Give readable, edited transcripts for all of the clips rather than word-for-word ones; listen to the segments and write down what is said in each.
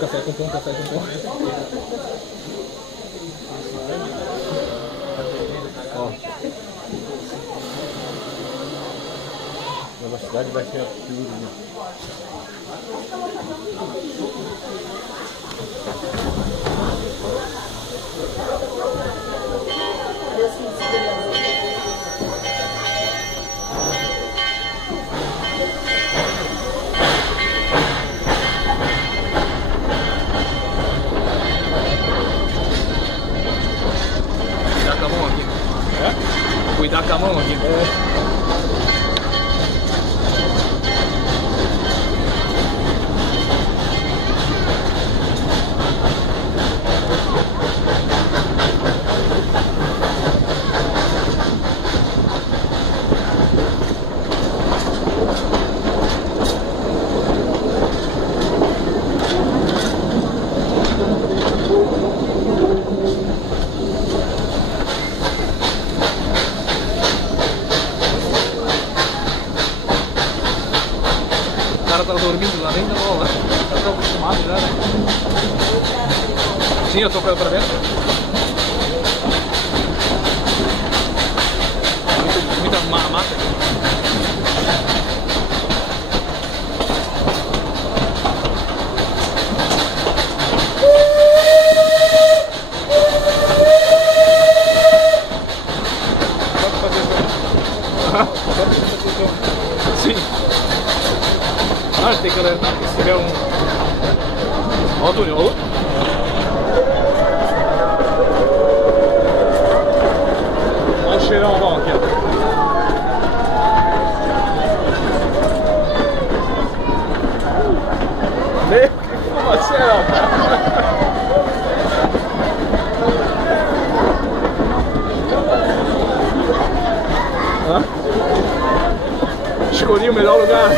Café com pão, café com pão. Ó. Velocidade vai ser absurda, né? Cuidar com a mão aqui. O cara tá dormindo lá dentro da bola. Eu tô acostumado já, né? Sim, eu tô pra dentro. Muita mata aqui. Sim. Ah, tem que alertar que se tiver um... Ó o túnel, ó. Olha o cheirão bom aqui, ó. Meu, que fumaceirão, cara. Hã? Escolhi o melhor lugar.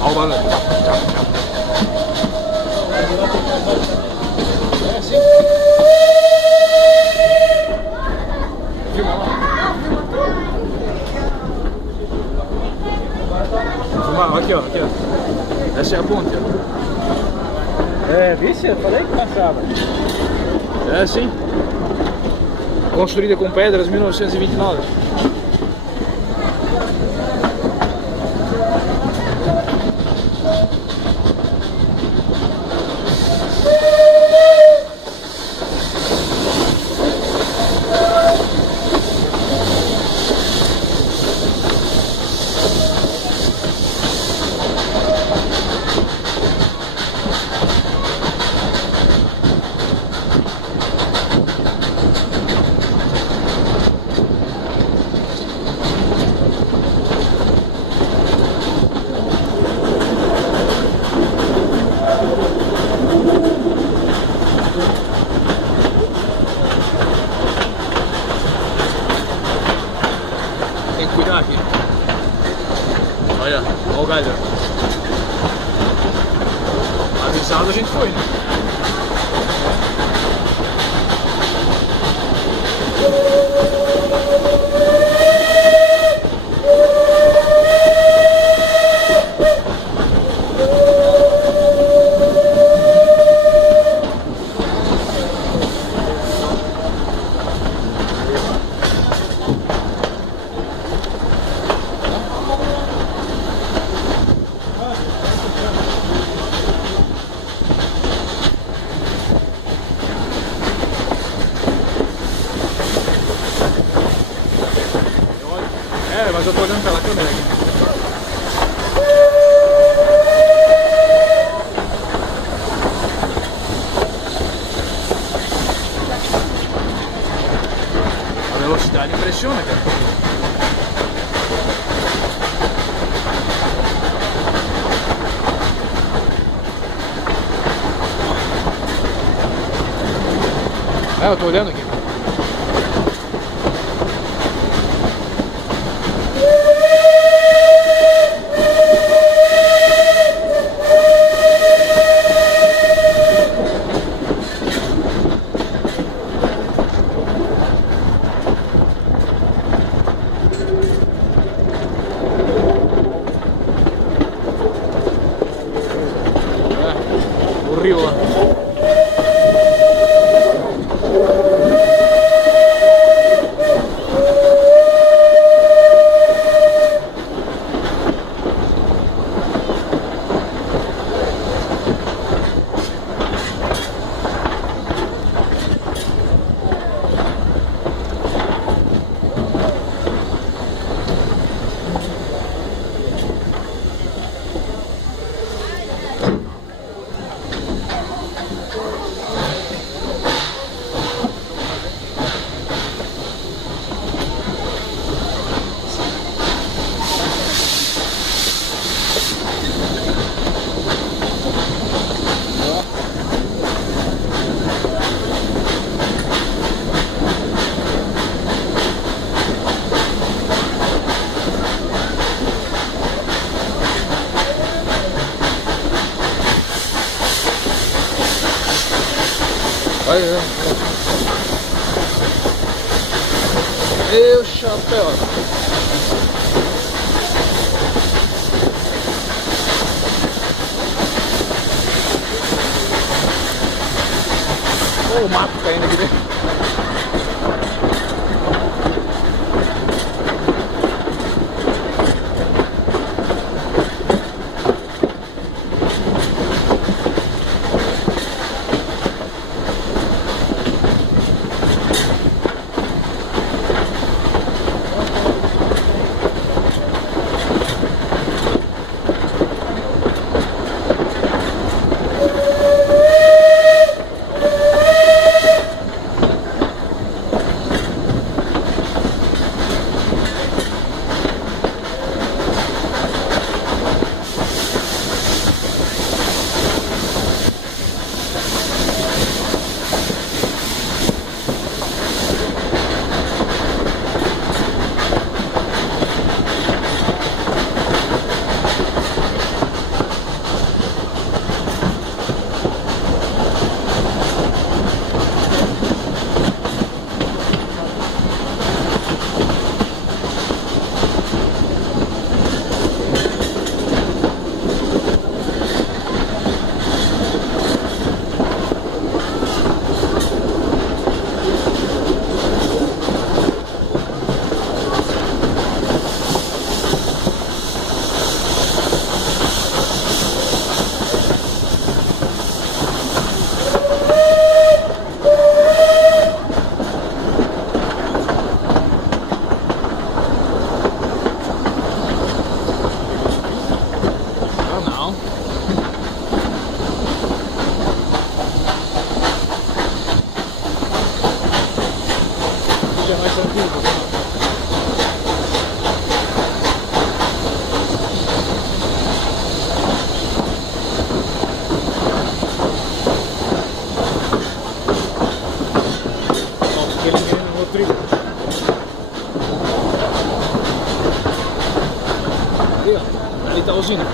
Olha o barulho. É assim. Filma lá. Aqui, ó, aqui, ó. Essa é a ponte, ó. É, vixe, eu falei que passava. É sim. Construída com pedras em 1929. Tem que cuidar aqui. Olha, olha o galho. Avisado a gente foi, né? É, mas eu tô olhando pela câmera aqui. A velocidade impressiona, cara. É, eu tô olhando aqui. O rio lá. Aí, meu chapéu. Olha o mato caindo aqui dentro. Ali tá a usina.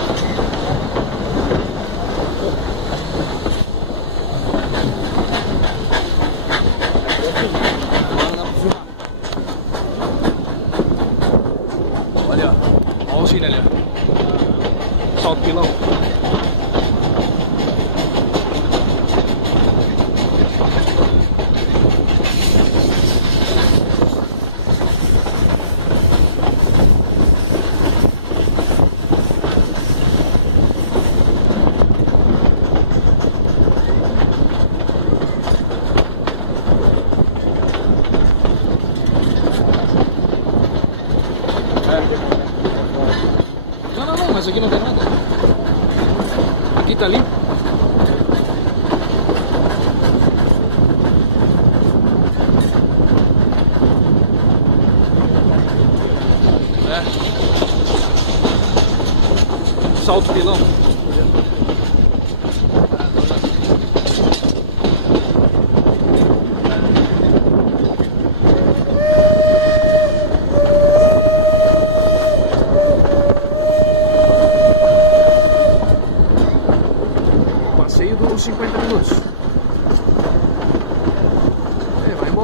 Olha, ó a usina ali, ó. Salto pilão. Não, mas aqui não tem nada. Aqui tá limpo. Salto pilão.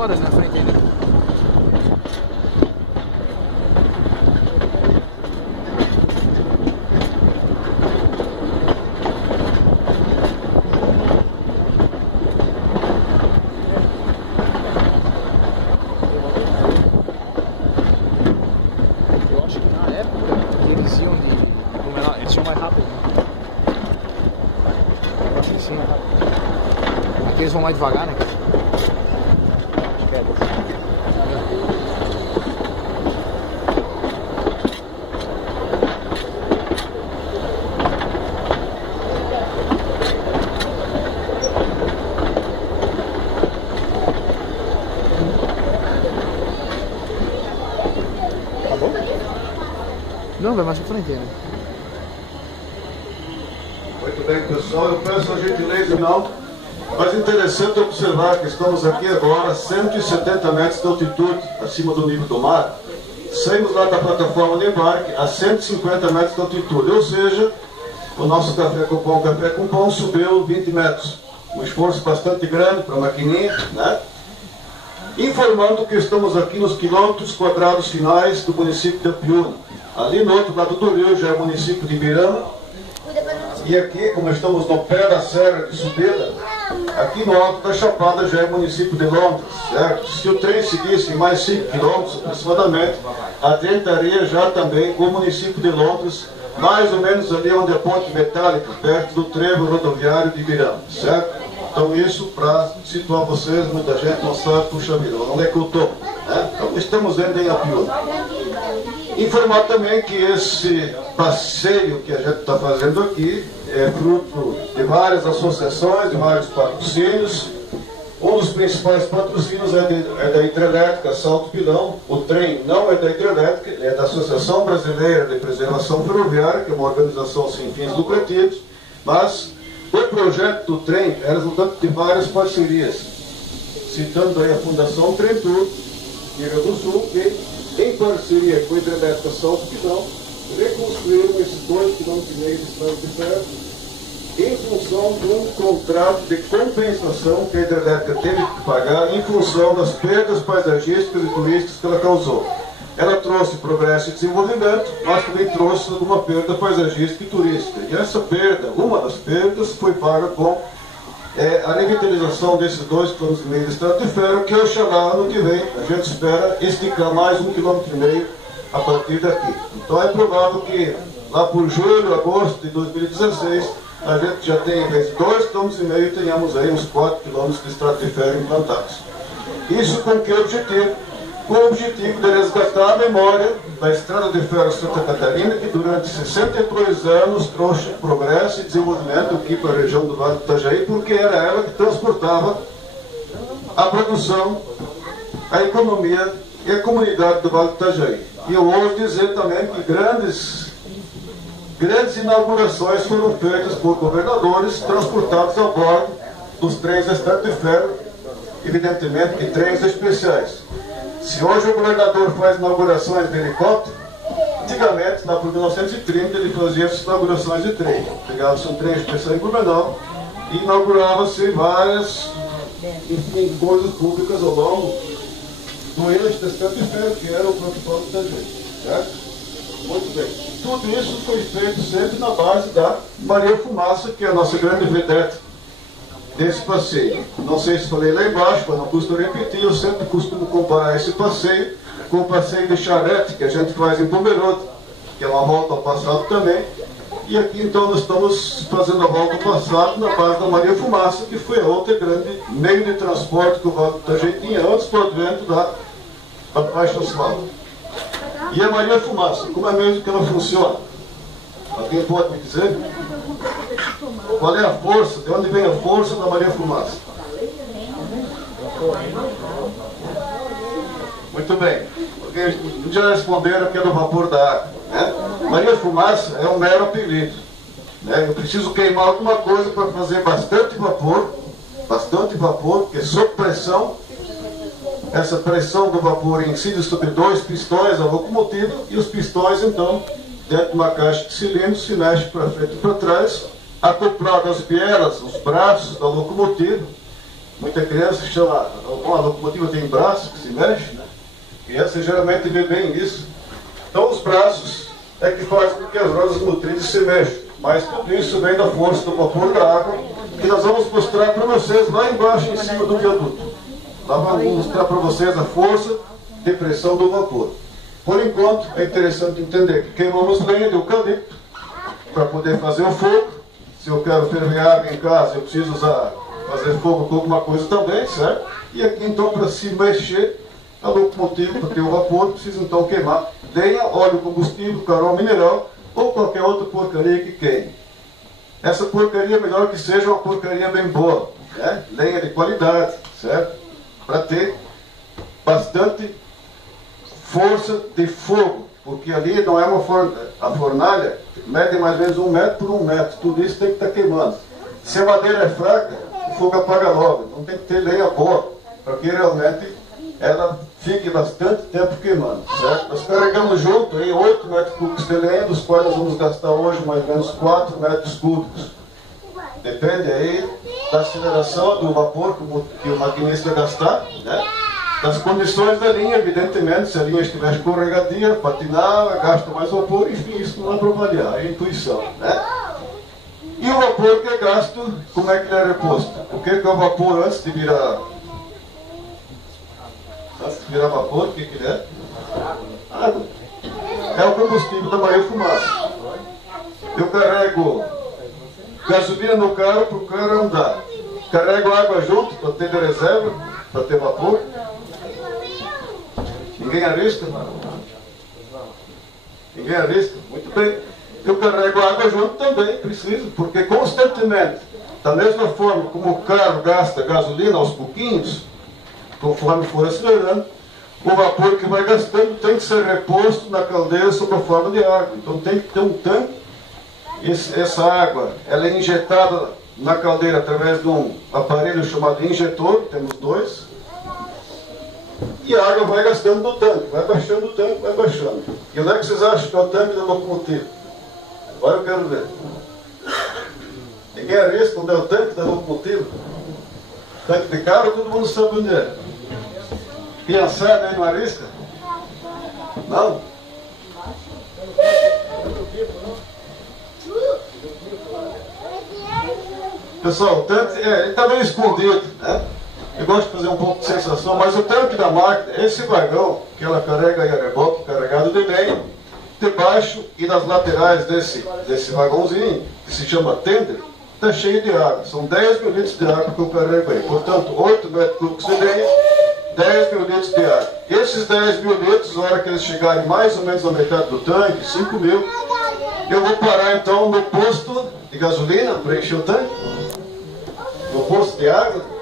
horas na frente ainda. Eu acho que na época que eles iam eles iam mais rápido. Eu acho que sim, mais rápido. Aqui eles vão mais devagar, né? Acho que é desse. Acabou? Não, vai mais pra frente, né? Muito bem, pessoal, eu peço a gentileza final, mas interessante observar que estamos aqui agora a 170 metros de altitude, acima do nível do mar. Saímos lá da plataforma de embarque a 150 metros de altitude, ou seja, o nosso café com pão subiu 20 metros. Um esforço bastante grande para a maquininha, né? Informando que estamos aqui nos quilômetros quadrados finais do município de Apiúna. Ali no outro lado do rio já é o município de Ibirama. E aqui, como estamos no pé da serra de subida, aqui no alto da Chapada já é o município de Londres, certo? Se o trem seguisse mais 5 quilômetros aproximadamente, adentraria já também o município de Londres, mais ou menos ali onde é a ponte metálica, perto do trevo rodoviário de Ibirama, certo? Então isso para situar vocês, muita gente não sabe, puxa vida, onde é que eu estou? Né? Então estamos indo em Apiúna. Informar também que esse passeio que a gente está fazendo aqui é fruto de várias associações, de vários patrocínios. Um dos principais patrocínios é da Hidrelétrica Salto Pilão. O trem não é da Hidrelétrica, é da Associação Brasileira de Preservação Ferroviária, que é uma organização sem fins lucrativos, mas o projeto do trem é resultado de várias parcerias, citando aí a Fundação Trem Tour, Rio Grande do Sul, que em parceria com a Hidrelétrica Salto Pilão, reconstruíram esses 2,5 km de estrada de ferro em função de um contrato de compensação que a Hidrelétrica teve que pagar em função das perdas paisagísticas e turísticas que ela causou. Ela trouxe progresso e desenvolvimento, mas também trouxe alguma perda paisagística e turística. E essa perda, uma das perdas, foi paga com a revitalização desses 2,5 km de estrada de ferro, que oxalá ano que vem a gente espera esticar mais 1,5 km a partir daqui. Então é provável que lá por julho, agosto de 2016, a gente já tenha, em vez de 2,5 km, tenhamos aí uns 4 km de estrada de ferro implantados. Isso com que objetivo? Com o objetivo de resgatar a memória da Estrada de Ferro Santa Catarina, que durante 62 anos trouxe progresso e desenvolvimento aqui para a região do Vale do Itajaí, porque era ela que transportava a produção, a economia e a comunidade do Vale do Itajaí. E eu ouso dizer também que grandes inaugurações foram feitas por governadores transportados a bordo dos trens da Estrada de Ferro, evidentemente que trens especiais. Se hoje o governador faz inaugurações de helicóptero, antigamente, lá por 1930, ele fazia essas inaugurações de trem. Pegava-se um trem especial em Blumenau e inaugurava-se várias coisas públicas ao longo do eixo da Estrada de Ferro, que era o protocolo da gente. Certo? Muito bem. Tudo isso foi feito sempre na base da Maria Fumaça, que é a nossa grande vedete desse passeio. Não sei se falei lá embaixo, mas não custa repetir, eu sempre costumo comparar esse passeio com o passeio de charrete que a gente faz em Pomerode, que é uma volta ao passado também. E aqui então nós estamos fazendo a volta ao passado na base da Maria Fumaça, que foi a outra grande meio de transporte que o Vale do Itajaí tinha antes do advento da baixa asfalto. E a Maria Fumaça, como é mesmo que ela funciona? Alguém pode me dizer? Qual é a força? De onde vem a força da Maria Fumaça? Muito bem. Já responderam que é do vapor da água. Né? Maria Fumaça é um mero apelido. Né? Eu preciso queimar alguma coisa para fazer bastante vapor, porque sob pressão, essa pressão do vapor incide sobre 2 pistões da locomotiva, e os pistões então, dentro de uma caixa de cilindros, se mexe para frente e para trás, acoplado às bielas, os braços da locomotiva, Muita criança chama, a locomotiva tem braços que se mexem, né? Criança geralmente vê bem isso. Então os braços é que fazem com que as rodas motrizes se mexam. Mas tudo isso vem da força do vapor da água, que nós vamos mostrar para vocês lá embaixo, em cima do viaduto. Lá vamos mostrar para vocês a força de pressão do vapor. Por enquanto, é interessante entender que queimamos lenha de eucalipto para poder fazer o fogo. Se eu quero ferver água em casa, eu preciso fazer fogo com alguma coisa também, certo? E aqui então, para se mexer, a locomotiva, para ter o vapor, precisa então queimar lenha, óleo combustível, carvão mineral ou qualquer outra porcaria que queime. Essa porcaria é melhor que seja uma porcaria bem boa, né? Lenha de qualidade, certo? Para ter bastante força de fogo, porque ali não é uma a fornalha mede mais ou menos 1 metro por 1 metro, tudo isso tem que estar queimando. Se a madeira é fraca, o fogo apaga logo, então tem que ter lenha boa, para que realmente ela fique bastante tempo queimando, certo? Nós carregamos junto aí 8 metros cúbicos de lenha, dos quais nós vamos gastar hoje mais ou menos 4 metros cúbicos. Depende aí da aceleração do vapor que o maquinista vai gastar, né? Das condições da linha, evidentemente, se a linha estiver escorregadia, patinar, gasta mais vapor, enfim, isso não dá para avaliar, é intuição, né? E o vapor que é gasto, como é que ele é reposto? O que é o vapor antes de virar? Antes de virar vapor, o que ele é? Água. É o combustível da Maria Fumaça. Eu carrego gasolina no carro para o carro andar. Carrego água junto para ter de reserva, para ter vapor. Ninguém arrisca? Ninguém arrisca? Muito bem. Eu carrego água junto também, preciso, porque constantemente, da mesma forma como o carro gasta gasolina aos pouquinhos, conforme for acelerando, o vapor que vai gastando tem que ser reposto na caldeira sob a forma de água. Então tem que ter um tanque. Essa água ela é injetada na caldeira através de um aparelho chamado injetor, temos 2. E a água vai gastando no tanque, vai baixando o tanque, vai baixando. E onde é que vocês acham que é o tanque da locomotiva? Agora eu quero ver. Ninguém arrisca onde é o tanque da locomotiva? Tanque de carro, todo mundo sabe onde é. Criançada aí não arrisca? Não? Pessoal, o tanque ele está meio escondido, né? Eu gosto de fazer um pouco de sensação, mas o tanque da máquina, esse vagão que ela carrega aí a reboque, carregado de lenha, debaixo e nas laterais desse vagãozinho, que se chama tender, está cheio de água. São 10 mil litros de água que eu carrego aí. Portanto, 8 metros cúbicos de lenha, 10 mil litros de água. Esses 10 mil litros, na hora que eles chegarem mais ou menos na metade do tanque, 5 mil, eu vou parar então no posto de gasolina para encher o tanque, no posto de água.